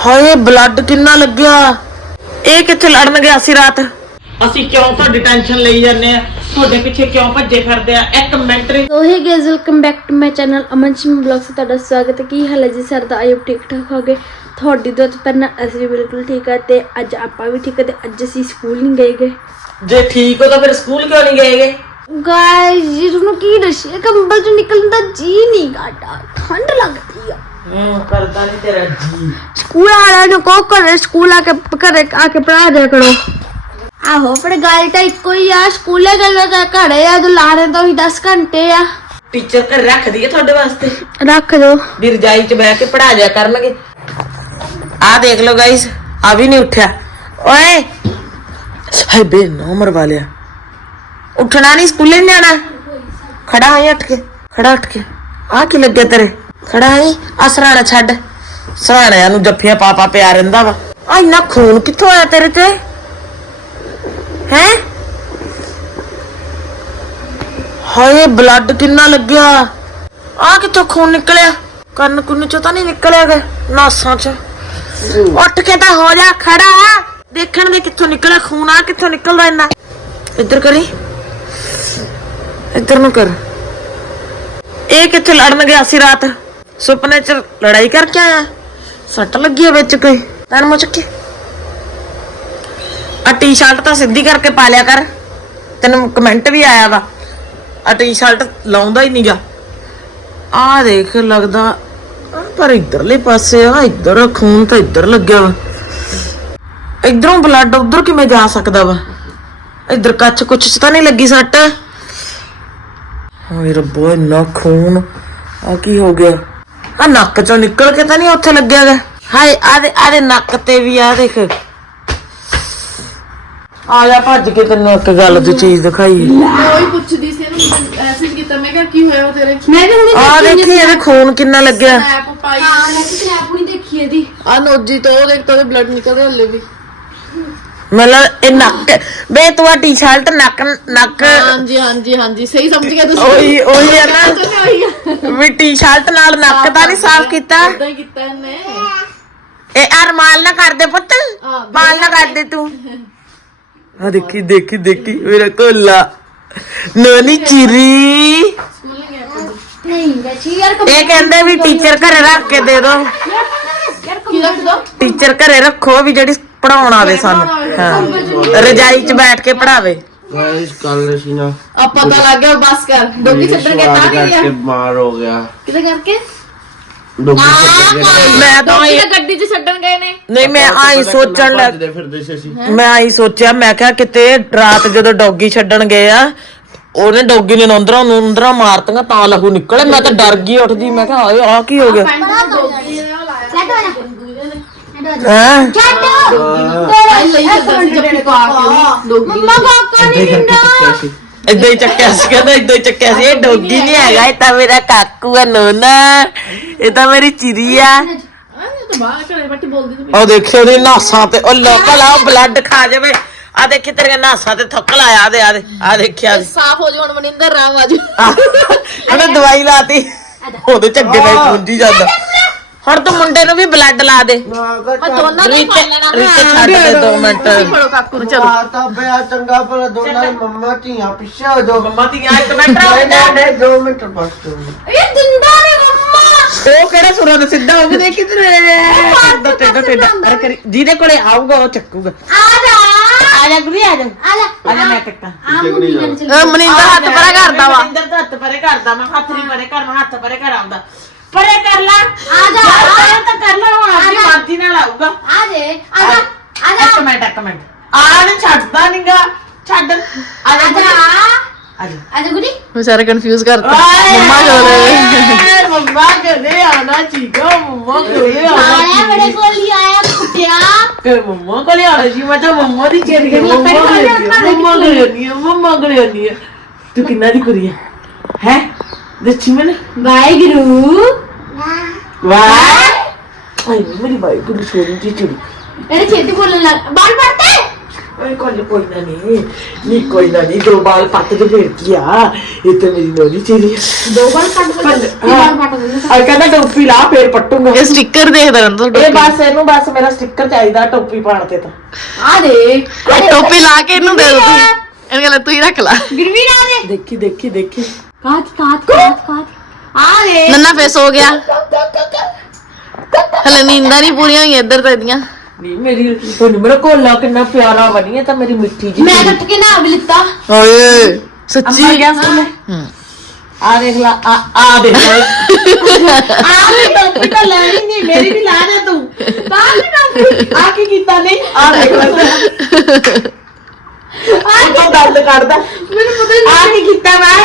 ਹਾਏ ਬਲੱਡ ਕਿੰਨਾ ਲੱਗਿਆ? ਇਹ ਕਿੱਥੇ ਲੜਨ ਗਿਆ ਸੀ ਰਾਤ? ਅਸੀਂ ਕਿਉਂ ਤੁਹਾਡੀ ਟੈਨਸ਼ਨ ਲਈ ਜਾਂਦੇ ਆ? ਤੁਹਾਡੇ ਪਿੱਛੇ ਕਿਉਂ ਭੱਜੇ ਫਿਰਦੇ ਆ? ਇੱਕ ਮਿੰਟ ਨਹੀਂ so hi guys welcome back to my channel Aman ਸ਼ਿਮ blog ਸੇ ਤੁਹਾਡਾ ਸਵਾਗਤ ਹੈ। ਕੀ ਹਾਲ ਹੈ ਜੀ ਸਰ ਦਾ? ਆਇਓ ਠੀਕ ਠਾਕ ਹੋਗੇ? ਤੁਹਾਡੀ ਦੁਆਤ ਪਹਿਲਾਂ ਅਸੀਂ ਵੀ ਬਿਲਕੁਲ ਠੀਕ ਹੈ ਤੇ ਅੱਜ ਆਪਾਂ ਵੀ ਠੀਕ ਹੈ ਤੇ ਅੱਜ ਅਸੀਂ ਸਕੂਲ ਨਹੀਂ ਗਏ ਗਏ ਜੇ ਠੀਕ ਹੋ ਤਾਂ ਫਿਰ ਸਕੂਲ ਕਿਉਂ ਨਹੀਂ ਗਏਗੇ ਗਾਇਸ ਜੀ ਤੁਹਾਨੂੰ ਕੀ ਦੱਸਿਆ ਕੰਬਲ ਚੋਂ ਨਿਕਲਣ ਦਾ ਜੀ ਨਹੀਂ ਕਰਦਾ ਠੰਡ ਲੱਗਦੀ ਆ। ਹੂੰ ਕਰਦਾ ਨਹੀਂ ਤੇਰਾ ਜੀ। ਸਕੂਲ ਵਾਲਿਆਂ ਨੂੰ ਕਹੋ ਘਰੇ ਸਕੂਲ ਆ ਕੇ ਘਰੇ ਆ ਕੇ ਪੜਾ ਦਿਆ ਕਰੋ। ਆਹੋ ਪਰ ਗੱਲ ਤਾਂ ਇੱਕੋ ਹੀ ਆ ਸਕੂਲੇ ਗੱਲਾਂ ਤਾਂ ਘਰੇ ਆ ਲਾਣੇ ਤੋਂ ਹੀ 10 ਘੰਟੇ ਆ। ਟੀਚਰ ਘਰ ਰੱਖ ਦਈਏ ਤੁਹਾਡੇ ਵਾਸਤੇ। ਰੱਖ ਦੋ। ਵੀ ਰਜਾਈ 'ਚ ਬਹਿ ਕੇ ਪੜਾ ਜਾ ਕਰਨਗੇ। ਆ ਦੇਖ ਲਓ ਗਾਇਸ ਆ ਵੀ ਨਹੀਂ ਉੱਠਿਆ। ਓਏ! ਹਾਏ ਬੇ ਨੋ ਮਰਵਾ ਲਿਆ। ਉੱਠਣਾ ਨਹੀਂ ਸਕੂਲੇ ਨਹੀਂ ਜਾਣਾ। ਖੜਾ ਹੋਈ ਉੱਠ ਕੇ ਖੜਾ ਉੱਠ ਕੇ। ਆ ਕੀ ਲੱਗਿਆ ਤੇਰੇ? ਖੜਾ ਹੋਈ ਆ ਸਰਾਣਾ ਛੱਡ। ਸਰਾਣਿਆਂ ਨੂੰ ਜੱਫੀਆਂ ਪਾ ਪਾ ਪਿਆ ਰਹਿੰਦਾ ਵਾ। ਆ ਇੰਨਾ ਖੂਨ ਕਿੱਥੋਂ ਆਇਆ ਤੇਰੇ ਤੇ? ਹੈ? ਹਾਏ ਬਲੱਡ ਕਿੰਨਾ ਲੱਗਿਆ। ਆ ਕਿੱਥੋਂ ਖੂਨ ਨਿਕਲਿਆ? ਕੰਨ ਕੁੰਨ ਚੋਂ ਤਾਂ ਨਹੀਂ ਨਿਕਲਿਆ ਗਾ ਨਾਸਾਂ ਚ। ਉੱਠ ਕੇ ਤਾਂ ਹੋ ਜਾ ਖੜਾ ਦੇਖਣ ਦੇ ਕਿੱਥੋਂ ਨਿਕਲਿਆ ਖੂਨ ਆ ਕਿੱਥੋਂ ਨਿਕਲਦਾ ਇੰਨਾ? ਇੱਧਰ ਕਰੀ। ਇੱਧਰ ਨੂੰ ਕਰ। ਇਹ ਕਿੱਥੇ ਲੜਨ ਗਿਆ ਸੀ ਰਾਤ? ਸੁਪਨੇ ਚ ਲੜਾਈ ਕਰਕੇ ਆਇਆ। ਸੱਟ ਲੱਗੀ ਆ ਵਿੱਚ ਕੋਈ। ਤੈਨੂੰ ਮੁੱਚ ਕੇ। ਆ ਟੀ-ਸ਼ਰਟ ਤਾਂ ਸਿੱਧੀ ਕਰਕੇ ਪਾ ਲਿਆ ਕਰ। ਤੈਨੂੰ ਕਮੈਂਟ ਵੀ ਆਇਆ ਵਾ। ਆ ਟੀ-ਸ਼ਰਟ ਲਾਉਂਦਾ ਹੀ ਨਹੀਂਗਾ ਆ ਦੇਖ, ਲੱਗਦਾ ਪਰ ਇਧਰਲੇ ਪਾਸੇ ਆ, ਇੱਧਰ ਖੂਨ ਤਾਂ ਇੱਧਰ ਲੱਗਿਆ ਵਾ। ਇਧਰੋਂ ਬਲੱਡ ਉਧਰ ਕਿਵੇਂ ਜਾ ਸਕਦਾ ਵਾ? ਇਧਰ ਕੱਚ ਕੁਛ ਚ ਤਾਂ ਨਹੀਂ ਲੱਗੀ ਸੱਟ। ਹਾਏ ਰੱਬੋ, ਇੰਨਾ ਖੂਨ। ਆ ਕੀ ਹੋ ਗਿਆ? ਆ ਨੱਕ ਚੋਂ ਨਿਕਲ ਕੇ ਤਾਂ ਨਹੀਂ ਉੱਥੇ ਲੱਗਿਆ ਗਾ। ਹਾਏ ਆਦੇ ਆਦੇ ਨੱਕ ਤੇ ਵੀ ਆ ਦੇਖ। ਆ ਜਾ ਭੱਜ ਕੇ ਤੈਨੂੰ ਇੱਕ ਗੱਲ ਦੀ ਚੀਜ਼ ਦਿਖਾਈ। ਕੋਈ ਪੁੱਛਦੀ ਸੀ ਇਹਨੂੰ ਮੈਸੇਜ ਕੀਤਾ। ਮੈਂ ਕਿਹਾ ਕੀ ਹੋਇਆ ਤੇਰੇ? ਮੈਂ ਵੀ ਹੁਣੇ ਆ ਦੇਖੀ ਇਹਦੇ ਖੂਨ ਕਿੰਨਾ ਲੱਗਿਆ। ਐਪ ਪਾਈ। ਹਾਂ ਮੈਂ ਸਨੈਪ ਨਹੀਂ ਦੇਖੀ ਇਹਦੀ। ਆ ਨੋਜੀ ਤੋਂ ਉਹ ਦੇਖ ਤਾਂ ਬਲੱਡ ਨਿਕਲਦਾ ਹਲੇ ਵੀ। ਮਤਲਬ ਇਹ ਨੱਕ ਬੇ ਤੂੰ ਆ ਟੀ-ਸ਼ਰਟ ਨੱਕ ਨੱਕ ਹਾਂਜੀ ਹਾਂਜੀ ਹਾਂਜੀ ਸਹੀ ਸਮਝ ਗਿਆ ਤੁਸੀਂ। ਉਹੀ ਉਹੀ ਹੈ ਨਾ। ਉਹੀ ਆ। ਵੀ ਟੀ-ਸ਼ਰਟ ਨਾਲ ਨੱਕ ਤਾਂ ਨਹੀਂ ਸਾਫ਼ ਕੀਤਾ? ਇਦਾਂ ਹੀ ਕੀਤਾ ਇਹਨੇ। ਇਹ ਅਰਮਾਲ ਨਾ ਕਰ ਦੇ ਪੁੱਤ। ਹਾਂ, ਮਾਲ ਨਾ ਕਰ ਦੇ ਤੂੰ। ਆ ਦੇਖੀ ਦੇਖੀ ਦੇਖੀ ਮੇਰਾ ਕੋਲਾ ਨੋਨੀ ਚਿਰੀ। ਸਕੂਲ ਨਹੀਂ ਗਿਆ ਅੱਜ। ਨਹੀਂ ਬੱਚੀ ਯਾਰ ਇਹ ਕਹਿੰਦੇ ਵੀ ਟੀਚਰ ਘਰੇ ਰੱਖ ਕੇ ਦੇ ਦੋ। ਕੀ ਰੱਖ ਦੋ? ਟੀਚਰ ਘਰੇ ਰੱਖੋ ਵੀ ਜਿਹੜੀ ਪੜਾਉਣ ਆਵੇ ਸਾਨੂੰ। ਹਾਂ। ਰਜਾਈ 'ਚ ਬੈਠ ਕੇ ਪੜਾਵੇ ਗਾਇਸ ਕੱਲ ਸੀ ਨਾ ਆ ਪਤਾ ਲੱਗ ਗਿਆ ਬਸ ਕਰ। ਡੋਗੀ ਛੱਡਣ ਗਿਆ ਤਾਂ ਨਹੀਂ ਗਿਆ ਬਿਮਾਰ ਹੋ ਗਿਆ। ਕਿਤੇ ਕਰਕੇ? ਡੋਗੀ ਛੱਡ ਗਿਆ ਮੈਂ ਤਾਂ ਤਾਂ ਗੱਡੀ 'ਚ ਛੱਡਣ ਗਏ ਨੇ। ਨਹੀਂ ਮੈਂ ਆਈ ਸੋਚਣ ਲੱਗ ਭੱਜਦੇ ਫਿਰਦੇ ਸੀ ਅਸੀਂ। ਮੈਂ ਆਈ ਸੋਚਿਆ ਮੈਂ ਕਿਹਾ ਕਿਤੇ ਰਾਤ ਜਦੋਂ ਡੌਗੀ ਛੱਡਣ ਗਏ ਆ ਉਹਨੇ ਡੌਗੀ ਨੇ ਨੌਂਦਰਾ ਨੌਂਦਰਾ ਮਾਰਤੀਆਂ ਤਾਂ ਲਹੂ ਨਿਕਲੇ ਮੈਂ ਤਾਂ ਡਰ ਗਈ ਉੱਠਦੀ ਮੈਂ ਕਿਹਾ ਹਾਏ ਆ ਕੀ ਹੋ ਗਿਆ? ਹਾਂ ਆਈ ਇਦਾਂ ਹੀ ਚੱਕਿਆ ਸੀ ਕਹਿੰਦਾ ਇਦਾਂ ਹੀ ਚੱਕਿਆ ਸੀ। ਇਹ ਡੌਗੀ ਨਹੀਂ ਹੈਗਾ ਇਹ ਤਾਂ ਮੇਰਾ ਕਾਕੂ ਆ ਨੋਨਾ। ਇਹ ਤਾਂ ਮੇਰੀ ਚਿਰੀ ਆ। ਆ ਤਾਂ ਬਾਹਰ ਘਰੇ ਬੈਠੀ ਬੋਲਦੀ ਸੀ ਉਹ ਦੇਖਿਓ ਉਹਦੀ ਨਾਸਾਂ ਤੇ ਉਹ ਲੋਕਲ ਆ ਬਲੱਡ ਖਾ ਜਾਵੇ। ਆ ਦੇਖੀ ਤੇਰੀਆਂ ਨਾਸਾਂ ਤੇ ਥੁੱਕ ਲਾਇਆ ਆਦੇ ਆ ਦੇਖਿਆ ਜੀ ਸਾਫ਼ ਹੋ ਜਾ ਹੁਣ ਮਨਿੰਦਰ ਰਾਮ ਆਜੂ ਉਹਨੇ ਦਵਾਈ ਲਾਤੀ। ਉਹਦੇ ਚੱਗੇ ਨਾਲ ਪੁੰਜੀ ਜਾਂਦਾ। ਹੁਣ ਤੂੰ ਮੁੰਡੇ ਨੂੰ ਵੀ ਬਲੱਡ ਲਾ ਦੇ। ਮੈਂ ਦੋਨਾਂ ਨੂੰ ਰੀਤੇ ਪਾ ਲੈਣਾ ਰੀਤੇ ਛੱਡ ਦੇ ਦੋ ਮਿੰਟ। ਫੜੋ ਕਾਕੂ ਨੂੰ ਚਲੋ। ਆ ਤਾਂ ਬਿਆ ਚੰਗਾ ਭਲਾ ਦੋਨਾਂ ਦੀ ਮੰਮਾ ਧੀਆਂ ਪਿੱਛੇ ਹੋ ਜਾਓ। ਮੰਮਾ ਦੀ ਇੱਕ ਮਿੰਟ ਨਹੀਂ ਨਹੀਂ ਨਹੀਂ ਦੋ ਮਿੰਟ ਬਸ ਦੋ ਮਿੰਟ। ਇਹ ਦਿੰਦਾ ਨੇ ਮੰਮਾ। ਉਹ ਕਿਹੜਾ ਸੁਰਾਂ ਦਾ ਸਿੱਧਾ ਹੋ ਕੇ ਦੇ ਕਿਧਰੇ ਸਿੱਧਾ ਟੇਡਾ ਟੇਡਾ ਅਰੇ ਕਰੀ। ਜਿਹਦੇ ਕੋਲੇ ਆਊਗਾ ਉਹ ਚੱਕੂਗਾ। ਆ ਜਾ। ਆ ਜਾ ਗੁਰੀ ਆ ਜਾ। ਆ ਜਾ। ਆ ਜਾ ਮੈਂ ਟੱਕਾ। ਮਨਿੰਦਰ ਹੱਥ ਪਰਾ ਕਰਦਾ ਵਾ। ਇੰਦਰ ਦਾ ਹੱਥ ਪਰੇ ਕਰਦਾ। ਮੈਂ ਹੱਥ ਨਹੀਂ ਪਰੇ ਕਰ ਮੈਂ ਹੱਥ ਪਰੇ ਕਰ ਆਉਂਦਾ। ਪਰੇ ਕਰ ਲੈ। ਆ ਜਾ ਪਰੇ ਤਾਂ ਕਰ ਲੈ ਹੁਣ ਆਪਣੀ ਮਰਜ਼ੀ ਨਾਲ ਆਊਗਾ। ਆ ਜੇ ਆ ਜਾ ਆ ਜਾ। ਇੱਕ ਮਿੰਟ ਇੱਕ ਮਿੰਟ। ਆ ਨਹੀਂ ਛੱਡਦਾ ਨਹੀਂਗਾ ਛੱਡ। ਆ ਜਾ ਆ ਜਾ। ਗੁਰੀ, ਆ ਜਾ। ਆ ਜਾ ਗੁਰੀ ਵਿਚਾਰੇ ਕਨਫਿਊਜ਼ ਕਰਤਾ। ਮੰਮਾ ਕੋਲੇ। ਮੰਮਾ ਕੋਲੇ ਆਉਣਾ ਚੀਕੋ ਮੰਮਾ ਆਉਣਾ ਆਇਆ ਮੇਰੇ ਕੋਲ ਹੀ ਆਇਆ ਕੁੱਤਿਆ। ਕਿ ਮੰਮਾ ਕੋਲੇ ਆਉਣਾ ਸੀ ਮੈਂ ਤਾਂ ਮੰਮਾ ਦੀ ਚੇਤ ਗਈ ਮੰਮਾ ਕੋਲੇ ਆਉਣੀ ਆ, ਮੰਮਾ ਕੋਲੇ ਆਉਣੀ ਆ, ਮੰਮਾ ਕੋਲੇ ਆਉਣੀ ਆ। ਤੂੰ ਕਿੰਨਾ ਦੀ ਕੁੜੀ ਹੈ ਹੈ? ਮੈਨੂੰ ਵਾਹਿਗੁਰੂ ਵਾਹ ਆਈ ਮੇਰੀ ਬਾਈ ਕੁੜੀ ਸੋਰੀ ਜੀ ਚੁੜੀ ਇਹਨੇ ਛੇਤੀ ਬੋਲਣ ਲੱਗ ਬਾਲ ਪੜਤੇ ਓਏ ਕੋਈ ਕੋਈ ਨਾ ਨਹੀਂ ਨਹੀਂ ਕੋਈ ਨਾ ਨਹੀਂ ਦੋ ਬਾਲ ਪੱਟ ਦੇ ਫੇਰ ਕੀ ਆ ਇਹ ਤਾਂ ਮੇਰੀ ਨੋਨੀ ਚੀਰੀ ਦੋ ਵਾਰ ਕੱਟ ਦੇ ਹਾਂ। ਵਾਰ ਕੱਟ ਦੇ ਆ ਕਹਿੰਦਾ ਟੋਪੀ ਲਾ ਫੇਰ ਪੱਟੂਗਾ ਇਹ ਸਟicker ਦੇਖਦਾ ਰਹਿੰਦਾ ਇਹ ਬਸ ਇਹਨੂੰ ਬਸ ਮੇਰਾ ਸਟicker ਚਾਹੀਦਾ ਟੋਪੀ ਪਾਣ ਤੇ ਤਾਂ ਆ ਦੇ ਇਹ ਟੋਪੀ ਲਾ ਕੇ ਇਹਨੂੰ ਦੇ ਦੋ ਇਹਨੂੰ ਕਹਿੰਦਾ ਤੂੰ ਹੀ ਰੱਖ ਲਾ ਗਿਰਵੀ ਨਾ ਦੇ ਦੇਖੀ ਦੇਖੀ ਦੇਖੀ ਕਾਤ ਕਾਤ ਕਾਤ ਕਾਤ ਆ ਦੇ ਨੰਨਾ ਫੇਸ ਹੋ ਗਿਆ। ਹਲੇ ਨੀਂਦਾਂ ਨਹੀਂ ਪੂਰੀਆਂ ਹੋਈਆਂ ਇੱਧਰ ਤਾਂ ਇਹਦੀਆਂ। ਨਹੀਂ ਮੇਰੀ ਤੁਹਾਨੂੰ ਮੇਰਾ ਕੋਲਾ ਕਿੰਨਾ ਪਿਆਰਾ ਬਣੀ ਹੈ ਤਾਂ ਮੇਰੀ ਮਿੱਠੀ ਜੀ ਮੈਂ ਕੱਟ ਕੇ ਨਾ ਵੀ ਲਿੱਤਾ। ਓਏ ਸੱਚੀ? ਅੰਮਾ ਗਿਆ ਸਕੂਲੇ? ਹੂੰ। ਆ ਦੇਖ ਲਾ ਆ ਆ ਦੇਖ ਲਾ। ਆ ਵੀ ਟੋਪੀ ਤਾਂ ਲੈਣੀ ਨਹੀਂ ਮੇਰੀ ਵੀ ਲਾ ਦੇ ਤੂੰ। ਤਾਂ ਵੀ ਟੋਪੀ ਆ ਕੀ ਕੀਤਾ ਨਹੀਂ ਆ ਦੇਖ ਲੈ। ਆ ਕੀ ਦਰਦ ਕਰਦਾ ਮੈਨੂੰ ਪਤਾ ਆ ਕੀ ਕੀਤਾ ਮੈਂ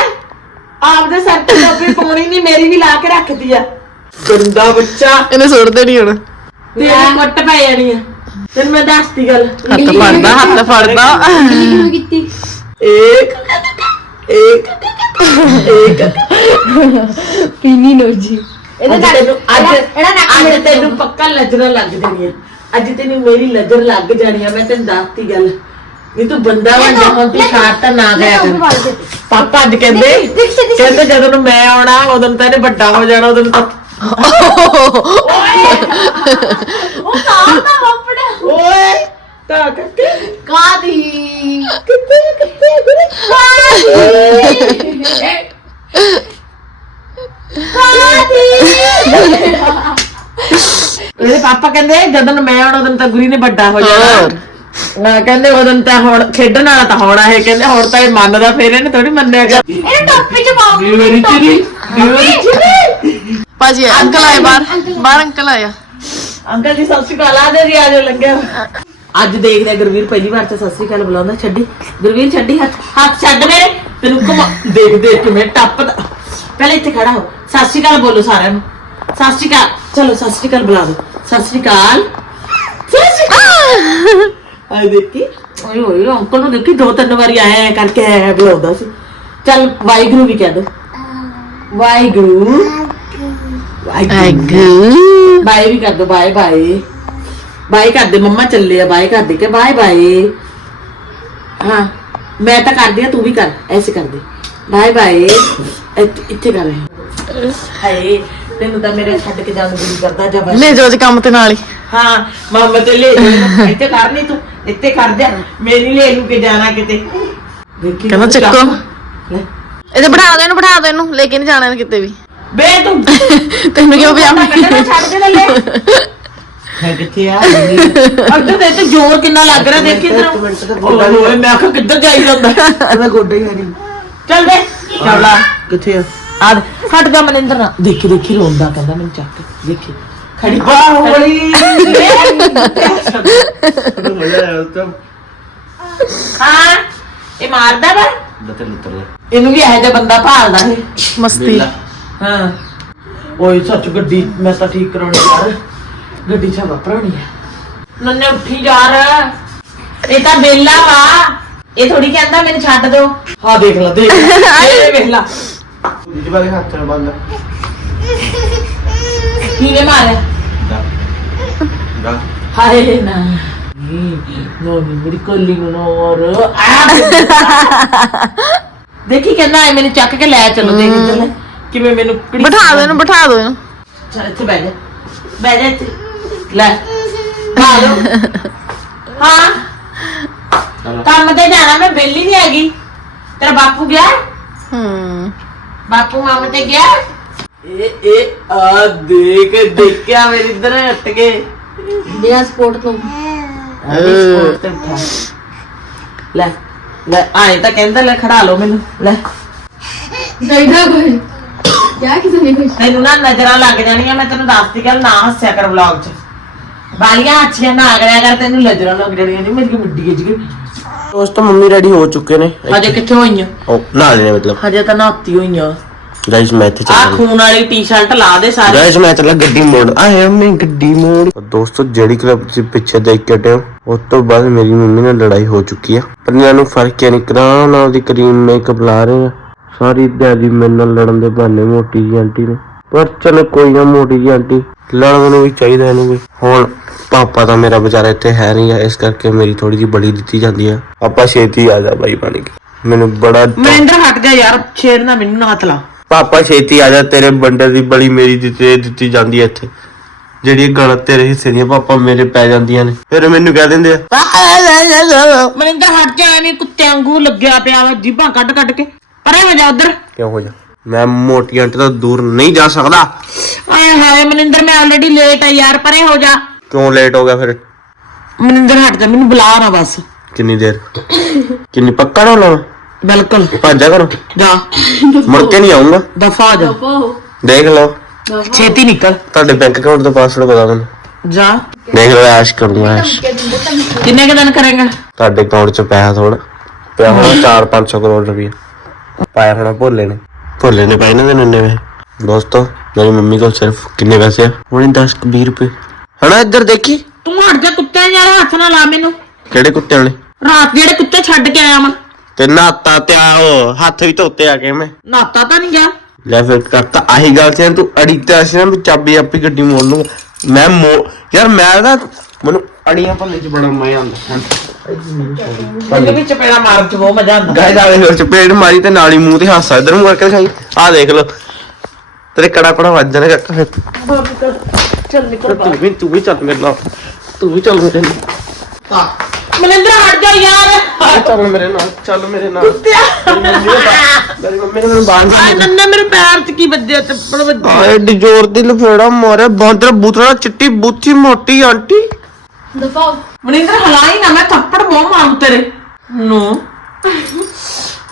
ਆਪਦੇ ਸਿਰ ਤੇ ਟੋਪੀ ਪਾਉਣੀ ਨਹੀਂ ਮੇਰੀ ਵੀ ਲਾ ਕੇ ਰੱਖਦੀ ਆ। ਗੰਦਾ ਬੱਚਾ। ਇਹਨੇ ਸੁੱਟ ਦੇਣੀ ਹੁਣ। ਤੇਰੀ ਕੁੱਟ ਪੈ ਜਾਣੀ ਆ। ਤੈਨੂੰ ਮੈਂ ਦੱਸਦੀ ਗੱਲ। ਹੱਥ ਫੜਦਾ ਹੱਥ ਫੜਦਾ। ਕਿਉਂ ਕੀਤੀ? ਇੱਕ ਇੱਕ ਇੱਕ। ਪੀਨੀ ਨੋ ਜੀ। ਅੱਜ ਤੈਨੂੰ ਅੱਜ ਇਹਦਾ ਨੱਕ ਅੱਜ ਤੈਨੂੰ ਪੱਕਾ ਨਜ਼ਰ ਲੱਗ ਜਾਣੀ ਆ ਅੱਜ ਤੈਨੂੰ ਮੇਰੀ ਨਜ਼ਰ ਲੱਗ ਜਾਣੀ ਆ ਮੈਂ ਤੈਨੂੰ ਦੱਸਤੀ ਗੱਲ। ਨਹੀਂ ਤੂੰ ਬੰਦਾ ਬਣ ਜਾ ਹੁਣ ਤੂੰ ਸ਼ਾਟ ਤਾਂ ਨਾ ਗਿਆ ਕਰ ਪਾਪਾ ਅੱਜ ਕਹਿੰਦੇ ਕਹਿੰਦੇ ਜਦੋਂ ਨੂੰ ਮੈਂ ਆਉਣਾ ਉਦੋਂ ਤਾਂ ਇਹਨੇ ਵੱਡਾ ਹੋ ਜਾਣਾ ਉਦੋਂ ਤਾਂ ਉਹ ਤਾਂ ਤਾਂ ਵਾਪੜਾ। ਓਏ ਤਾਂ ਕਰਕੇ। ਕਾਦੀ? ਕਿੱਥੇ ਕਿੱਥੇ ਵੀਰੇ? ਮੇਰੇ ਪਾਪਾ ਕਹਿੰਦੇ ਜਦੋਂ ਮੈਂ ਆਉਣਾ ਉਦੋਂ ਤਾਂ ਗੁਰੀ ਨੇ ਵੱਡਾ ਹੋ ਜਾਣਾ। ਹੋਰ ਹਾਂ ਕਹਿੰਦੇ ਉਦੋਂ ਤਾਂ ਹੁਣ ਖੇਡਣ ਵਾਲਾ ਤਾਂ ਹੋਣਾ ਇਹ ਕਹਿੰਦੇ ਹੁਣ ਤਾਂ ਇਹ ਮੰਨਦਾ ਫਿਰ ਇਹਨੇ ਥੋੜੀ ਮੰਨਿਆ ਕਰ ਇਹਨੇ ਟੋਪੀ ਚ ਪਾਉ ਮੇਰੀ ਚਿਰੀ ਮੇਰੀ ਚਿਰੀ। ਭਾਜੀ ਅੰਕਲ ਆਏ ਬਾਹਰ ਬਾਹਰ ਅੰਕਲ ਆਇਆ ਅੰਕਲ ਜੀ ਸਤਿ ਸ਼੍ਰੀ ਅਕਾਲ ਆ ਦੇ ਜੀ ਆ ਜਾਓ ਲੰਗਿਆ ਅੱਜ ਦੇਖਦੇ ਆ ਗੁਰਵੀਰ ਪਹਿਲੀ ਵਾਰ ਤੇ ਸਤਿ ਸ਼੍ਰੀ ਅਕਾਲ ਬੁਲਾਉਂਦਾ ਛੱਡੀ। ਗੁਰਵੀਰ ਛੱਡੀ ਹੱਥ ਹੱਥ ਛੱਡ ਮੇਰੇ। ਤੈਨੂੰ ਘੁਮਾ ਦੇਖ ਦੇਖ ਕੇ ਮੈਂ ਟੱਪਦਾ। ਪਹਿਲੇ ਇੱਥੇ ਖੜਾ ਹੋ। ਸਤਿ ਸ਼੍ਰੀ ਅਕਾਲ ਬੋਲੋ ਸਾਰਿਆਂ ਨੂੰ। ਸਤਿ ਸ਼੍ਰੀ ਅਕਾਲ ਚਲੋ ਸਤਿ ਸ਼੍ਰੀ ਅਕਾਲ ਬੁਲਾ ਦਿਓ। ਸਤਿ ਸ਼੍ਰੀ ਅਕਾਲ। ਸਤਿ ਸ਼੍ਰੀ ਅਕਾਲ। ਆਈ ਦੇਖੀ ਓਏ ਓਏ ਅੰਕਲ ਨੂੰ ਦੇਖੀ ਦੋ ਤਿੰਨ ਵਾਰੀ ਆਇਆ ਐਂ ਕਰਕੇ ਆਇਆ ਬੁਲਾਉਂਦਾ ਸੀ। ਚੱਲ ਵਾਹਿਗੁਰੂ ਵੀ ਕਹਿ ਦੋ। ਵਾਹਿਗੁਰੂ। ਵਾਹਿਗੁਰੂ। ਬਾਏ ਵੀ ਕਰ ਦੋ ਬਾਏ ਬਾਏ। ਬਾਏ ਕਰ ਦੇ ਮੰਮਾ ਚੱਲੇ ਆ ਬਾਏ ਕਰ ਦੇ ਕੇ ਬਾਏ ਬਾਏ। ਹਾਂ ਮੈਂ ਤਾਂ ਕਰਦੀ ਆ ਤੂੰ ਵੀ ਕਰ ਐਸੇ ਕਰ ਦੇ। Bye bye. ਇੱਥੇ ਇੱਥੇ ਕਰ। ਰਹੇ ਹਾਏ। ਤੈਨੂੰ ਤਾਂ ਮੇਰੇ ਛੱਡ ਕੇ ਜਾਣ ਨੂੰ ਦਿਲ ਕਰਦਾ ਜਬ ਲੈ ਜੋ ਅੱਜ ਕੰਮ ਤੇ ਨਾਲ ਹੀ। ਹਾਂ ਮਾਮਾ ਤੇ ਲੈ ਇੱਥੇ ਕਰ ਨਹੀਂ ਤੂੰ ਇੱਥੇ ਕਰ ਦੇ ਮੇਰੀ ਲੈ ਲੂ ਕੇ ਜਾਣਾ ਕਿਤੇ। ਦੇਖੀ ਕਹਿੰਦਾ ਤੂੰ ਚੱਕੋ। ਲੈ। ਇਹਦੇ ਬਿਠਾ ਦੇ ਇਹਨੂੰ ਬਿਠਾ ਦੇ ਇਹਨੂੰ। ਲੈ ਕੇ ਨਹੀਂ ਜਾਣਾ ਇਹਨੂੰ ਕਿਤੇ ਵੀ। ਬੇ ਤੂੰ। ਤੈਨੂੰ ਕਿਉਂ ਪਿਆ ਕੱਢਣਾ ਛੱਡ ਦੇ ਲੈ ਹੈ ਕਿੱਥੇ ਆ? ਅੱਗੇ ਤੇ ਜ਼ੋਰ ਕਿੰਨਾ ਲੱਗ ਰਿਹਾ ਦੇਖੀ ਇੱਕ ਮਿੰਟ ਤੇ ਗੋਡਾ ਤੇਰਾ ਓਏ ਮੈਂ ਆਖਿਆ ਕਿੱਧਰ ਜਾਈ ਜਾਂਦਾ। ਇਹਦਾ ਗੋਡਾ ਹੀ ਹੈ ਨਹੀਂ। ਚੱਲ ਦੇ ਚੱਲ ਆ ਕਿੱਥੇ ਆ? ਆ ਹਟ ਜਾ ਮਨਿੰਦਰ ਨਾ ਦੇਖੀ ਦੇਖੀ ਰੋਂਦਾ ਕਹਿੰਦਾ ਮੈਨੂੰ ਚੱਕ ਕੇ, ਦੇਖੀ। ਖੜੀ ਬਾਹੁਬਲੀ। ਹਾਂ ਇਹ ਮਾਰਦਾ ਵਾ? ਲੱਤਰ ਲੱਤਰ ਇਹਨੂੰ ਵੀ ਇਹੋ ਜਿਹਾ ਬੰਦਾ ਭਾਲਦਾ ਇਹ ਮਸਤੀ। ਹਾਂ। ਓਏ ਸੱਚ ਗੱਡੀ ਮੈਂ ਤਾਂ ਠੀਕ ਕਰਾਉਣੀ ਯਾਰ ਗੱਡੀ ਛਾ ਵਾਪਰਾਉਣੀ ਹੈ ਨੰਨੇ ਉੱਠੀ ਯਾਰ ਇਹ ਤਾਂ ਬੇਲਾ ਵਾ। ਇਹ ਥੋੜੀ ਕਹਿੰਦਾ ਮੈਨੂੰ ਛੱਡ ਦਿਓ ਹਾਂ ਦੇਖ ਲੈ ਦੇਖ ਲੈ, ਇਹ ਵੇਖ ਲੈ। ਦੂਜੀ ਵਾਲੇ ਹੱਥ ਨਾਲ ਬੰਦ ਕਿਹਨੇ ਮਾਰਿਆ ਗਾ ਹਾਏ ਨਾ ਨੋ ਨੀ ਮੇਰੀ ਕੋਲੀ ਨੂੰ ਨੋਰ ਦੇਖੀ ਕਹਿੰਦਾ ਐ ਮੈਨੂੰ ਚੱਕ ਕੇ ਲੈ ਚਲੋ ਦੇਖ ਚੱਲ ਕਿਵੇਂ ਮੈਨੂੰ ਘੜੀਸ- ਬਿਠਾ ਦੋ ਇਹਨੂੰ ਬਿਠਾ ਦੋ ਇਹਨੂੰ ਚੱਲ ਇੱਥੇ ਬਹਿ ਜਾ ਬਹਿ ਜਾ ਇੱਥੇ ਲੈ ਲਓ ਹਾਂ ਕੰਮ ਤੇ ਜਾਣਾ ਮੈਂ ਬੇਲੀ ਨਹੀਂ ਹੈਗੀ ਤੇਰਾ ਬਾਪੂ ਗਿਆ ਹੂੰ ਬਾਪੂ ਮਾਮੇ ਤੇ ਗਿਆ? ਇਹ ਇਹ ਆ ਦੇਖ ਦੇਖਿਆ ਮੇਰੇ ਇਧਰ ਹਟ ਗਏ ਬਿਨਾ ਸਪੋਰਟ ਤੋਂ। ਸਪੋਰਟ ਤੇ ਉਠਾ। ਲੈ ਲੈ ਆਏ ਤਾਂ ਕਹਿੰਦਾ ਲੈ ਖੜਾ ਲਓ ਮੈਨੂੰ ਲੈ। ਚਾਹੀਦਾ ਕੋਈ। ਕਿਆ ਕਿਸੇ ਨੇ ਕੁਝ ਤੈਨੂੰ ਨਾ ਨਜ਼ਰਾਂ ਲੱਗ ਜਾਣੀਆਂ ਮੈਂ ਤੈਨੂੰ ਦੱਸਦੀ ਗੱਲ ਨਾ ਹੱਸਿਆ ਕਰ ਵਲੌਗ 'ਚ। ਬਾਲੀਆਂ ਅੱਛੀਆਂ ਨਾ ਕਰਿਆ ਕਰ ਤੈਨੂੰ ਨਜ਼ਰਾਂ ਲੱਗ ਜਾਣੀਆਂ ਨਹੀਂ ਮੇਰੀ ਗਿਜ ਗਈ ਦੋਸਤੋ ਮੰਮੀ ਰੈਡੀ ਹੋ ਚੁੱਕੇ ਨੇ। ਹਜੇ ਕਿੱਥੇ ਹੋਈਆਂ? ਉਹ ਨਾ ਲੈਣੇ ਮਤਲਬ। ਹਜੇ ਤਾਂ ਨਾਤੀ ਹੋਈਆਂ। ਗਾਇਸ ਮੈਂ ਇੱਥੇ ਆ ਚੱਲ ਖੂਨ ਵਾਲੀ ਟੀ-ਸ਼ਰਟ ਲਾ ਦੇ ਸਾਰੇ। ਗਾਇਸ ਮੈਂ ਚੱਲਾ ਗੱਡੀ ਮੋੜ। ਆਏ ਮੈਂ ਗੱਡੀ ਮੋੜ। ਦੋਸਤੋ ਜਿਹੜੀ ਕਲੱਬ ਤੁਸੀਂ ਪਿੱਛੇ ਦੇਖ ਕੇ ਹਟੇ ਹੋ ਉਸ ਤੋਂ ਬਾਅਦ ਮੇਰੀ ਮੰਮੀ ਨਾਲ ਲੜਾਈ ਹੋ ਚੁੱਕੀ ਆ। ਪਰ ਇਹਨਾਂ ਨੂੰ ਫ਼ਰਕ ਹੈ ਨਹੀਂ ਕਰਾਂ ਦੀ ਕਰੀਮ ਮੇਕਅਪ ਲਾ ਰਹੇ ਆ। ਸਾਰੀ ਦਿਹਾੜੀ ਮੇਰੇ ਨਾਲ ਲੜਨ ਦੇ ਬਹਾਨੇ ਮੋਟੀ ਜੀ ਆਂਟੀ ਨੇ। ਪਰ ਚਲੋ ਕੋਈ ਨਾ ਮੋਟੀ ਜੀ ਆਂਟੀ। ਲੜਨ ਨੂੰ ਵੀ ਚਾਹੀਦਾ ਇਹਨੂੰ ਵੀ। ਹੁਣ ਪਾਪਾ ਤਾਂ ਮੇਰਾ ਵਿਚਾਰਾ ਇੱਥੇ ਹੈ ਨਹੀਂ ਆ ਇਸ ਕਰਕੇ ਮੇਰੀ ਥੋੜੀ ਜਿਹੀ ਬੜੀ ਦਿੱਤੀ ਜਾਂਦੀ ਆ। ਆਪਾਂ ਛੇਤੀ ਆ ਜਾ ਬਾਈ ਬਣ ਕੇ। ਮੈਨੂੰ ਬੜਾ ਮਨਿੰਦਰ ਹਟ ਜਾ ਯਾਰ ਛੇੜਨਾ ਮੈਨੂੰ ਨਾ ਹੱਥ ਲਾ। ਪਾਪਾ ਛੇਤੀ ਆ ਜਾ ਤੇਰੇ ਬੰਦੇ ਦੀ ਬੜੀ ਮੇਰੀ ਦਿੱਤੀ ਦਿੱਤੀ ਜਾਂਦੀ ਹੈ ਇੱਥੇ। ਜਿਹੜੀ ਗਲਤ ਤੇਰੇ ਹਿੱਸੇ ਦੀਆਂ ਪਾਪਾ ਮੇਰੇ ਪੈ ਜਾਂਦੀਆਂ ਨੇ। ਫਿਰ ਮੈਨੂੰ ਕਹਿ ਦਿੰਦੇ ਆ। ਮਨਿੰਦਰ ਹਟ ਜਾ ਐਵੇਂ ਕੁੱਤੇ ਵਾਂਗੂ ਲੱਗਿਆ ਪਿਆ ਵਾ ਜੀਭਾਂ ਕੱਢ ਕੱਢ ਕੇ। ਪਰੇ ਹੋ ਜਾ ਉਧਰ। ਕਿਉਂ ਹੋ ਜਾ? ਮੈਂ ਮੋਟੀ ਆਂਟੀ ਤੋਂ ਦੂਰ ਨਹੀਂ ਜਾ ਸਕਦਾ। ਆਏ ਹਾਏ ਮਨਿੰਦਰ ਮੈਂ ਆਲਰੇਡੀ ਲੇਟ ਆ ਯਾਰ ਪਰੇ ਹੋ ਜਾ। ਕਿਉਂ ਲੇਟ ਹੋ ਗਿਆ ਫਿਰ? ਮਨਿੰਦਰ ਹਟ ਜਾ ਮੈਨੂੰ ਬੁਲਾ ਨਾ ਬਸ। ਕਿੰਨੀ ਦੇਰ? ਕਿੰਨੀ ਪੱਕਾ ਨਾ ਲਾਉਣਾ ਬਿਲਕੁਲ। ਭਾਜਾ ਕਰੋ। ਜਾ। ਮੁੜ ਕੇ ਨਹੀਂ ਆਉਂਗਾ ਦਫਾ ਜਾ। ਦੇਖ ਲਓ। ਛੇਤੀ ਨਿਕਲ। ਤੁਹਾਡੇ ਬੈਂਕ ਅਕਾਊਂਟ ਦਾ ਪਾਸਵਰਡ ਪਤਾ ਮੈਨੂੰ। ਜਾ। ਦੇਖ ਲਓ ਐਸ਼ ਕਰੂੰਗਾ ਐਸ਼। ਕਿੰਨੇ ਕ ਦਿਨ ਕਰੇਗਾ? ਤੁਹਾਡੇ ਅਕਾਊਂਟ 'ਚ ਪੈਸਾ ਥੋੜਾ ਪਿਆ ਹੋਣਾ 4-500 ਕਰੋੜ ਰੁਪਏ ਪਾਇਆ ਹੋਣਾ ਭੋਲੇ ਨੇ। ਭੋਲੇ ਨੇ ਪਾਏ ਨੇ ਨੰਨੇ ਵੇ ਦੋਸਤੋ ਮੇਰੀ ਮੰਮੀ ਕੋਲ ਸਿਰਫ ਕਿੰਨੇ ਪੈਸੇ ਆ? ਹੁਣੇ 10 20 ਰੁਪਏ। ਹਣਾ ਇੱਧਰ ਦੇਖੀ? ਤੂੰ ਹਟ ਜਾ ਕੁੱਤੇ ਯਾਰ ਹੱਥ ਨਾ ਲਾ ਮੈਨੂੰ। ਕਿਹੜੇ ਕੁੱਤਿਆਂ ਨੇ ਰਾਤ ਜਿਹੜੇ ਕੁੱਤੇ ਛੱਡ ਕੇ ਆਇਆ ਮੈਂ। ਤੇ ਨਾਤਾ ਤੇ ਆ ਉਹ ਹੱਥ ਵੀ ਧੋਤੇ ਆ ਕੇ ਮੈਂ। ਨਾਤਾ ਤਾਂ ਨਹੀਂ ਗਿਆ। ਲੈ ਫਿਰ ਕਰਤਾ ਆਹੀ ਗੱਲ ਸੀ ਤੂੰ ਅੜੀ ਤੇ ਸੀ ਨਾ ਵੀ ਚਾਬੀ ਆਪੀ ਗੱਡੀ ਮੋੜ ਲੂੰਗਾ ਮੈਂ ਮੋ ਯਾਰ ਮੈਂ ਨਾ ਮੈਨੂੰ ਅੜੀਆਂ ਭੰਨੇ ਚ ਬੜਾ ਮਜ਼ਾ ਆਉਂਦਾ ਮੈਨੂੰ ਵੀ ਚਪੇੜਾ ਮਾਰਨ ਚ ਬਹੁਤ ਮਜ਼ਾ ਆਉਂਦਾ। ਗਾਇਸ ਆਲੇ ਫਿਰ ਚਪੇੜ ਮਾਰੀ ਤੇ ਨਾਲ ਹੀ ਮੂੰਹ ਤੇ ਹਾਸਾ ਇਧਰ ਨੂੰ ਕਰਕੇ ਦਿਖਾਈ। ਆ ਦੇਖ ਲੋ ਤੇਰੇ ਕੜਾ ਕੜਾ ਵੱਜ ਜਾਣੇ ਕਾਕਾ ਫਿਰ ਚੱਲ ਨਿਕਲ ਤੂੰ ਵੀ ਤੂੰ ਵੀ ਚੱਲ ਮੇਰੇ ਨਾਲ। ਤੂੰ ਵੀ ਚੱਲ ਮੇਰੇ ਨਾਲ। ਮਨਿੰਦਰ ਹਟ ਜਾ ਯਾਰ। ਚੱਲ ਮੇਰੇ ਨਾਲ ਚੱਲ ਮੇਰੇ ਨਾਲ। ਮੇਰੀ ਮੰਮੀ ਨੇ ਮੈਨੂੰ ਬਾਂਝ ਆਏ ਨੰਨੇ ਮੇਰੇ ਪੈਰ ਚ ਕੀ ਵੱਜਿਆ ਚੱਪਲ ਵੱਜੀ ਆਏ ਡਿਜੋਰ ਦੀ ਲਫੇੜਾ ਮਾਰਿਆ ਬਾਂਦਰ ਬੂਤਰਾ ਚਿੱਟੀ ਬੂਥੀ ਮੋਟੀ ਆਂਟੀ। ਦਫਾਓ ਮਨਿੰਦਰ ਹਲਾਈ ਨਾ ਮੈਂ ਥੱਪੜ ਬਹੁਤ ਮਾਰੂ ਤੇਰੇ। ਨੋ।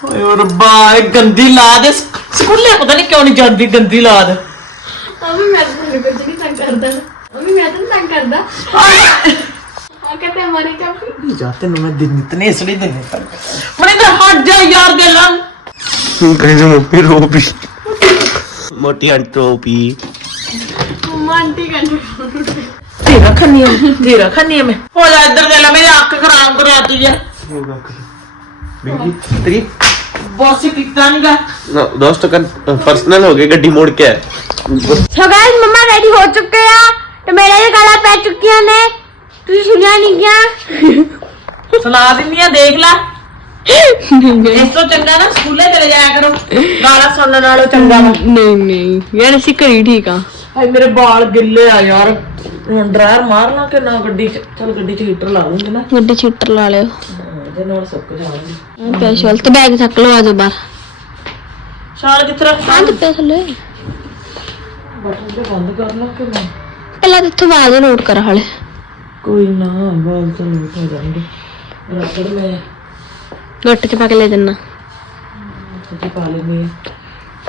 ਓਏ ਓ ਰੱਬਾ ਇਹ ਗੰਦੀ ਲਾਦ ਇਸ- ਸਕੂਲੇ ਪਤਾ ਨਹੀਂ ਕਿਉਂ ਨਹੀਂ ਜਾਂਦੀ ਗੰਦੀ ਲਾਦ। ਅਭੀ ਮੈਂ ਤਾਂ ਕੁਝ ਨਹੀਂ ਤੰਗ ਕਰਦਾ। ਅਭੀ ਮੈਂ ਤਾਂ ਨੀ ਤੰਗ ਕਰਦਾ। ਆ ਕਹਿੰਦੇ ਮਾਰੇ ਕਾਫੀ ਜਾ ਤੈਨੂੰ ਮੈਂ ਦਿਨ ਇਤਨੇ ਇਸੜੀ ਦਿਨ ਮਨਿੰਦਰ ਹਟ ਜਾ ਯਾਰ ਗੱਲਾਂ ਕਹਿੰਦੇ ਮੰਮੀ ਰੋਪੀ ਮੋਟੀ ਆਂਟੀ ਰੋਪੀ ਮਾਂਟੀ ਕੰਨ ਤੇਰਾ ਖੰਨੀ ਆ ਤੇਰਾ ਖੰਨੀ ਆ ਮੈਂ ਹੋ ਜਾ ਇੱਧਰ ਦੇ ਲੈ ਮੇਰੀ ਅੱਖ ਖਰਾਬ ਕਰਾਤੀ ਹੈ ਬਿੰਗੀ ਤੇਰੀ ਬੋਸ ਕੀਤਾ ਨਹੀਂਗਾ ਦੋਸਤ ਕਰ ਪਰਸਨਲ ਹੋ ਗਈ ਗੱਡੀ ਮੋੜ ਕੇ ਆਇਆ। ਸੋ ਗਾਇਸ ਮਮਾ ਰੈਡੀ ਹੋ ਚੁੱਕੇ ਆ ਤੇ ਮੇਰੇ ਇਹ ਗਾਲਾਂ ਪੈ ਚੁੱਕੀਆਂ ਨੇ ਤੁਸੀਂ ਸੁਣਿਆ ਨਹੀਂ ਗਿਆ ਸੁਣਾ ਦਿੰਨੀ ਆ ਦੇਖ ਲੈ ਇਸ ਤੋਂ ਚੰਗਾ ਨਾ ਸਕੂਲੇ ਚਲੇ ਜਾਇਆ ਕਰੋ ਗਾਲਾਂ ਸੁਣਨ ਨਾਲੋਂ ਚੰਗਾ ਵਾ ਨਹੀਂ ਨਹੀਂ ਯਾਰ ਅਸੀਂ ਘਰੀ ਠੀਕ ਆ ਹਾਏ ਮੇਰੇ ਵਾਲ ਗਿੱਲੇ ਆ ਯਾਰ ਹੁਣ ਡਰਾਇਰ ਮਾਰ ਲਾ ਕਿ ਨਾ ਗੱਡੀ ਚ? ਚਲ ਗੱਡੀ ਚ ਹੀਟਰ ਲਾ ਲੂੰਗੀ ਨਾ। ਗੱਡੀ ਛਿੱਟਰ ਲਾ ਲਿਓ। ਇਹਦੇ ਨਾਲ ਸੁੱਕ ਜਾਵਾਂਗੀ ਪੈਸ਼ਲ ਤੇ ਬੈਗ ਚੱਕ ਲਓ ਆਜੋ ਬਾਹਰ। ਸ਼ਾਲ ਕਿੱਥੇ ਰੱਖ ਹਾਂ ਤੇ ਪੈਸਲੇ ਬਟਨ ਤੇ ਬੰਦ ਕਰ ਲਾ ਕਿ ਮੈਂ ਪਹਿਲਾਂ ਤੇ ਇੱਥੋਂ ਆਵਾਜ਼ ਨੋਟ ਕਰ ਹਾਲੇ। ਕੋਈ ਨਾ ਬਾਲ ਤਾਂ ਲੂਟ ਹੋ ਜਾਣਗੇ। ਰੱਖੜ ਮੈਂ। ਗੱਟ ਚ ਪਾ ਕੇ ਲੈ ਜੰਨਾ। ਸੱਚੀ ਪਾ ਲੈਂਦੀ ਆ।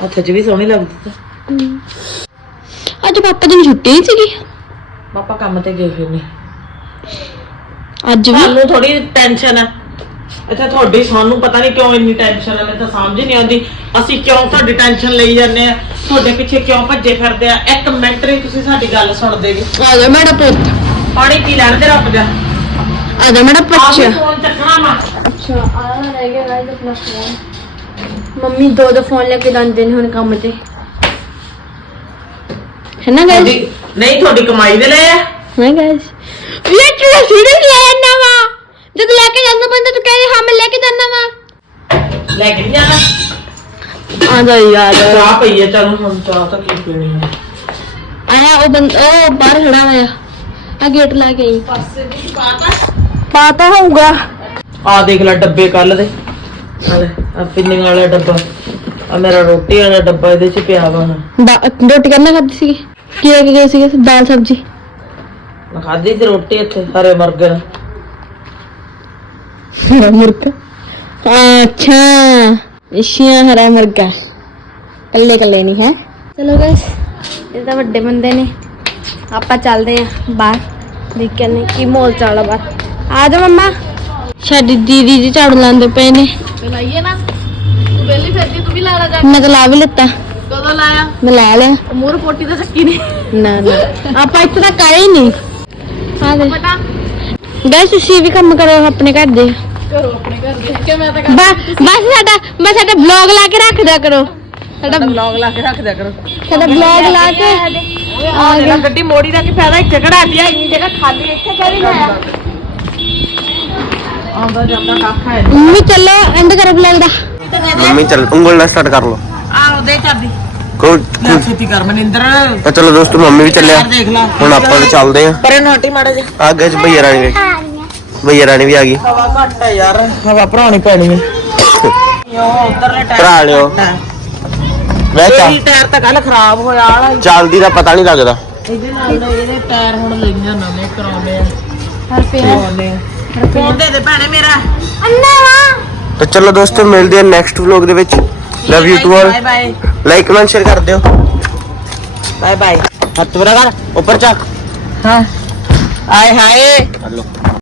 ਹੱਥ 'ਚ ਵੀ ਸੋਹਣੀ ਲੱਗਦੀ ਤਾਂ। ਅੱਜ ਪਾਪਾ ਜੀ ਨੂੰ ਛੁੱਟੀ ਨਹੀਂ ਸੀਗੀ? ਪਾਪਾ ਕੰਮ ਤੇ ਗਏ ਹੋਏ ਨੇ। ਅੱਜ ਵੀ? ਸਾਨੂੰ ਥੋੜੀ ਟੈਨਸ਼ਨ ਹੈ ਅੱਛਾ ਤੁਹਾਡੀ ਸਾਨੂੰ ਪਤਾ ਨਹੀਂ ਕਿਉਂ ਇੰਨੀ ਟੈਨਸ਼ਨ ਹੈ ਮੈਨੂੰ ਤਾਂ ਸਮਝ ਨਹੀਂ ਆਉਂਦੀ। ਅਸੀਂ ਕਿਉਂ ਤੁਹਾਡੀ ਟੈਨਸ਼ਨ ਲਈ ਜਾਂਦੇ ਆ? ਤੁਹਾਡੇ ਪਿੱਛੇ ਕਿਉਂ ਭੱਜੇ ਫਿਰਦੇ ਆ? ਇੱਕ ਮਿੰਟ ਨਹੀਂ ਤੁਸੀਂ ਸਾਡੀ ਗੱਲ ਸੁਣਦੇ ਜੀ ਆ ਜਾ ਮੇਰਾ ਪੁੱਤ। ਪਾਣੀ ਪੀ ਲੈਣ ਦੇ ਰੱਬ ਜਾ ਆ ਜਾ ਮੇਰਾ ਬੱਚਾ ਫੋਨ ਚੱਕਣਾ ਵਾ। ਅੱਛਾ ਆ ਰਹਿ ਗਿਆ ਗਾਇਸ ਆਪਣਾ ਫੋਨ ਮੰਮੀ ਦੋ ਦੋ ਫੋਨ ਲੈ ਕੇ ਜਾਂਦੇ ਨੇ ਹੁਣ ਕੰਮ ਤੇ। ਹੈ ਨਾ ਗਾਇਸ ਨਹੀਂ ਤੁਹਾਡੀ ਕਮਾਈ ਦੇ ਲਏ ਆ ਹਾਂ ਗਾਇਸ ਇਹ ਤੂੰ ਸੀਰੀਅਸ ਲੈ ਜਾਣਾ ਵਾ? ਜਦ ਲੈ ਕੇ ਜਾਂਦਾ ਬੰਦਾ ਤੂੰ ਕਹਿੰਦੇ ਹਾਂ ਮੈਂ ਲੈ ਕੇ ਜਾਣਾ ਵਾ। ਲੈ ਕੇ ਨੀ ਜਾਣਾ? ਆ ਜਾ ਯਾਰ ਚਾਹ ਪਈ ਹੈ ਚਲ ਹੁਣ ਚਾਹ ਤਾਂ ਕੀ ਪੀਣੀ ਹੈ ਆਇਆ ਉਹ ਬੰਦ ਉਹ ਬਾਹਰ ਖੜਾ ਹੋਇਆ। ਆ ਗੇਟ ਲਾ ਕੇ ਆਈ। ਪਾਤਾ ਹੋਊਗਾ। ਆ ਦੇਖ ਲੈ ਡੱਬੇ ਕੱਲ ਦੇ। ਆ ਲੈ ਆ ਪਿੰਨੀਆਂ ਵਾਲਾ ਡੱਬਾ। ਆ ਮੇਰਾ ਰੋਟੀ ਵਾਲਾ ਡੱਬਾ ਇਹਦੇ ਚ ਪਿਆ ਵਾ ਹੁਣ। ਰੋਟੀ ਕਰਨਾ ਖਾਦੀ ਸੀਗੀ? ਕੀ ਲੈ ਕੇ ਗਏ ਸੀਗੇ? ਦਾਲ ਸਬਜੀ? ਮੈਂ ਖਾਧੀ ਸੀ ਰੋਟੀ ਇੱਥੇ ਹਰੇ ਮੁਰਗੇ ਨਾਲ। ਹਰਾ ਮੁਰਗਾ? ਅੱਛਾ ਇਸ਼ੀਆਂ ਹਰਾ ਮੁਰਗਾ। ਕੱਲੇ ਕੱਲੇ ਨਹੀਂ ਹੈ? ਚਲੋ ਗਾਇਸ ਇਹ ਤਾਂ ਵੱਡੇ ਬੰਦੇ ਨੇ। ਆਪਾਂ ਚੱਲਦੇ ਆ ਬਾਹਰ। ਦੇਖ ਕੇ ਨੇ ਕੀ ਮੋਲ ਚਾਲਾ ਬਾਹਰ। ਆ ਜਾ ਮੰਮਾ। ਸਾਡੀ ਦੀਦੀ ਜੀ ਝਾੜੂ ਲਾਉਂਦੇ ਪਏ ਨੇ। ਲਾਈਏ ਨਾ। ਤੂੰ ਪਹਿਲੀ ਫਿਰਦੀ ਤੂੰ ਵੀ ਲਾ ਲਾ ਜਾ ਮੈਂ ਤਾਂ ਲਾ ਵੀ ਲਿੱਤਾ। ਕਦੋਂ ਲਾਇਆ? ਮੈਂ ਲਾ ਲਿਆ। ਮੋਰ ਪੋਟੀ ਤਾਂ ਚੱਕੀ ਨੇ ਨਾ ਨਾ। ਆਪਾਂ ਇੱਥੇ ਤਾਂ ਕਰੇ ਹੀ ਨਹੀਂ। ਆ ਦੇ ਪਤਾ ਗਾਇਸ ਤੁਸੀਂ ਵੀ ਕੰਮ ਕਰੋ ਆਪਣੇ ਘਰ ਦੇ। ਕਰੋ ਆਪਣੇ ਘਰ ਦੇ। ਕਿ ਮੈਂ ਤਾਂ ਬਸ ਬਸ ਸਾਡਾ ਬਸ ਸਾਡਾ ਬਲੌਗ ਲਾ ਕੇ ਰੱਖ ਦਿਆ ਕਰੋ। ਸਾਡਾ ਵਲੌਗ ਲਾ ਕੇ ਰੱਖ ਦਿਆ ਕਰੋ। ਸਾਡਾ ਬਲੌਗ ਲਾ ਕੇ। ਆ ਜਿਹੜਾ ਗੱਡੀ ਮੋੜੀ ਦਾ ਕੀ ਫਾਇਦਾ? ਇੱਥੇ ਖੜਾ ਦਿਆ ਇੰਨੀ ਜਗ੍ਹਾ ਖਾਲੀ ਇੱਥੇ ਕਰੀ ਲਾਇਆ ਆਉਂਦਾ ਜਾਂਦਾ ਕਾਖਾ ਹੈ ਮੰਮੀ ਚੱਲੋ ਐਂਡ ਕਰੋ ਬਲੌਗ ਦਾ। ਮੰਮੀ ਚੱਲ ਉਂਗਲ ਨਾਲ ਸਟਾਰਟ ਕਰ ਲਓ। ਦੇ ਚਾਬੀ? ਕੋਈ ਲੈ ਛੇਤੀ ਕਰ ਮਨਿੰਦਰ। ਤਾਂ ਚਲੋ ਦੋਸਤੋ ਮੰਮੀ ਵੀ ਚੱਲਿਆ। ਯਾਰ ਦੇਖ ਲਾ। ਹੁਣ ਆਪਾਂ ਵੀ ਚੱਲਦੇ ਆਂ। ਪਰੇ ਨੋਟੀ ਮਾੜਾ ਜਿਹਾ। ਅੱਗੇ ਚ ਭਈਆ ਰਾਣੀ ਵੀ ਭਈਆ ਰਾਣੀ ਵੀ ਆ ਗਈ। ਹਵਾ ਘੱਟ ਹੈ ਯਾਰ ਹਵਾ ਭਰਾਉਣੀ ਪੈਣੀ ਹੈ ਉਹ ਉਧਰਲੇ ਟਾਇਰ ਭਰਾ ਲਿਓ। ਮੈਂ ਇਹ ਚੱਲ ਟਾਇਰ ਤਾਂ ਕੱਲ ਖਰਾਬ ਹੋਇਆ ਵਾਲਾ ਹੀ। ਚੱਲਦੀ ਦਾ ਪਤਾ ਨਹੀਂ ਲੱਗਦਾ। ਇਹਦੇ ਨਾਲ ਨਾ ਇਹਦੇ ਟਾਇਰ ਹੁਣ ਲਈਆਂ ਨਵੇਂ ਕਰਾਉਣੇ ਆ। ਕਰਾਉਣੇ ਆ। ਫੋਨ ਦੇ ਦੇ ਭੈਣੇ ਮੇਰਾ। ਤਾਂ ਚਲੋ ਦੋਸਤੋ ਮਿਲਦੇ ਹਾਂ ਨੈਕਸਟ ਵਲੌਗ ਦੇ ਵਿੱਚ। Love you to all bye bye like comment share ਕਰ ਦਿਓ। ਬਾਏ ਬਾਏ ਹੱਥ ਬਰਾ ਕਰ। ਉੱਪਰ ਚੱਕ। ਹਾਂ। ਆਏ ਹਾਏ। ਹਲੋ